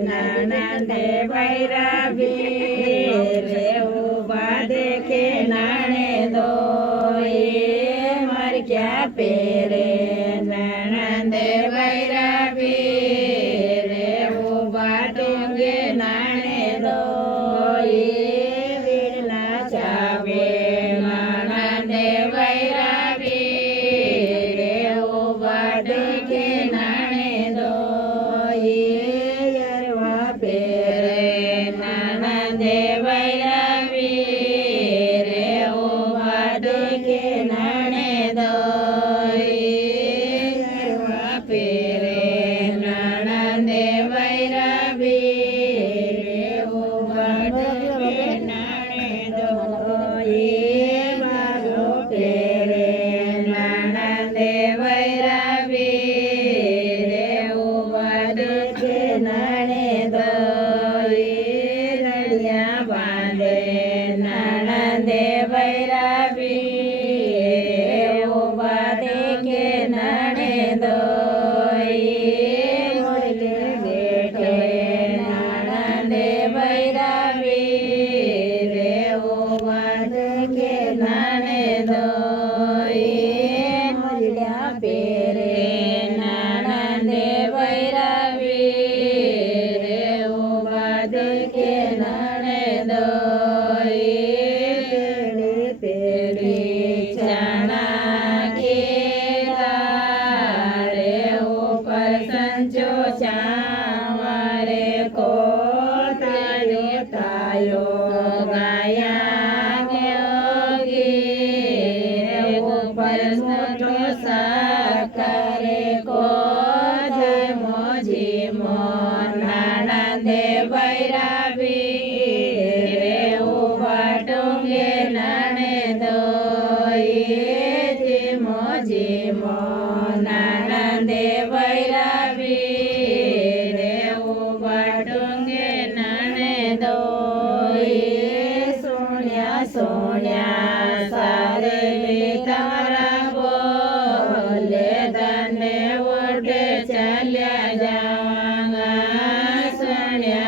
नानंदे भैरवी रे उबा देखे नाने दो मर क्या पेरे नानंदे भैरवी रे उबा टूंगे नाने दो वीरना चावे नानंदे भैरवी रे उबा देखे नाने दो नानंदे भैरवी रे उबा देखे नाने दो पेरे नानंदे भैरवी रे उबा देखे नाने दो बाबो पेरे नानंदे भैरवी रे उबा देखे नाने दो बांधे नानंदे भैरवी रे उबा देखे नाने दो बेटे नानंदे भैरवी रे उबा देखे नाने दो पेरे नानंदे भैरवी रे उबा देखे नाने दो पेड़ी चना के रे ऊपर संचो चावरे को तायो गाया ऊपर मोटो साकरे को झिमो नानंदे भैरवी रे उबा टूंगे नाने दो झिमो नानंदे भैरवी रे उबा टूंगे नाने दो सोनिया सारे तारा बोले दने उठे चलिया जावांगा सोनिया